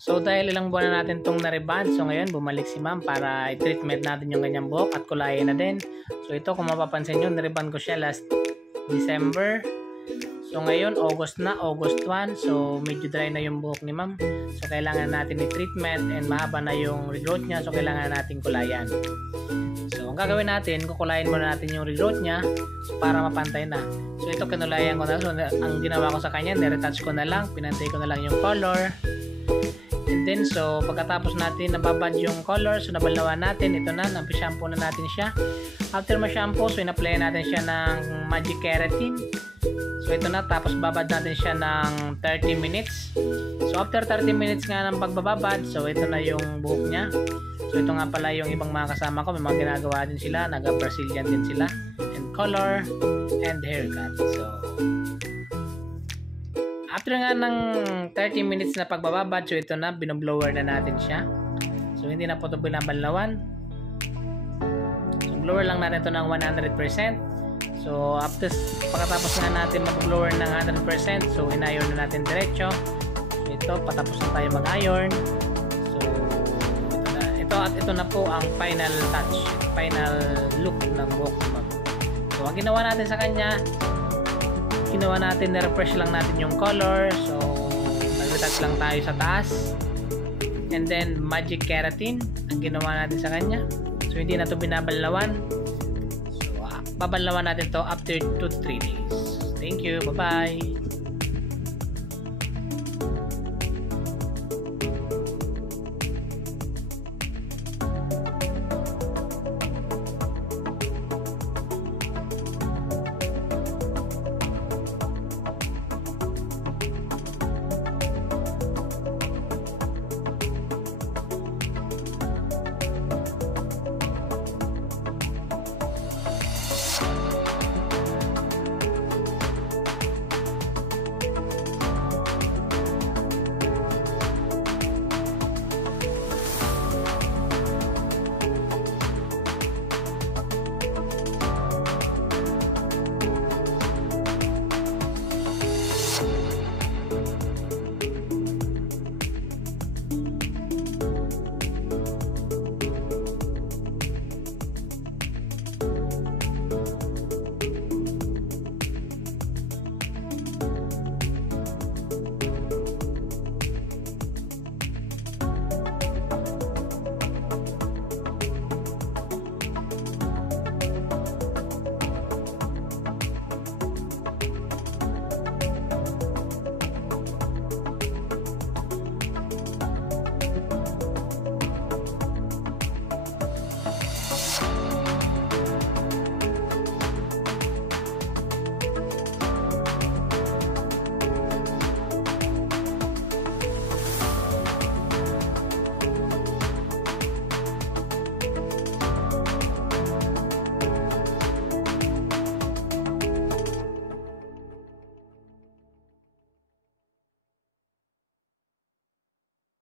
So dahil ilang buwan na natin itong na-rebond, so ngayon bumalik si ma'am para i-treatment natin yung kanyang buhok at kulayan na din. So ito kung mapapansin nyo, na-rebond ko siya last December. So ngayon August 1, so medyo dry na yung buhok ni ma'am. So kailangan natin i-treatment and mahaba na yung regrowth niya, so kailangan natin kulayan. So ang gagawin natin, kukulayan muna natin yung regrowth niya para mapantay na. So ito kinulayan ko na. So ang ginawa ko sa kanya, niretouch ko na lang, pinantay ko na lang yung color. And then so pagkatapos natin nababad yung color, so nabalnawan natin, ito na, shampoo na natin siya. After ma-shampoo, so in-apply natin siya ng Magic Keratin. So ito na, tapos babad natin siya ng 30 minutes. So after 30 minutes nga ng pagbababad, so ito na yung buhok niya. So ito nga pala yung ibang mga kasama ko, may mga ginagawa din sila, naga-Brazilian din sila, and color and haircut. So after nga ng 30 minutes na pagbababad, so ito na, binoblower na natin siya. So hindi na po ito binabanlawan. So blower lang natin ito ng 100%. So after pagkatapos nga natin mag-blower ng 100%, so in-iron na natin diretso. So ito, patapos na tayo mag-iron. So ito na po ang final touch, final look ng buhok. So ang ginawa natin sa kanya, na-refresh lang natin yung color. So nag-retouch lang tayo sa taas, and then Magic Keratin ang ginawa natin sa kanya. So hindi na ito binabanlawan. So babanlawan natin to after 2 to 3 days. Thank you, bye bye.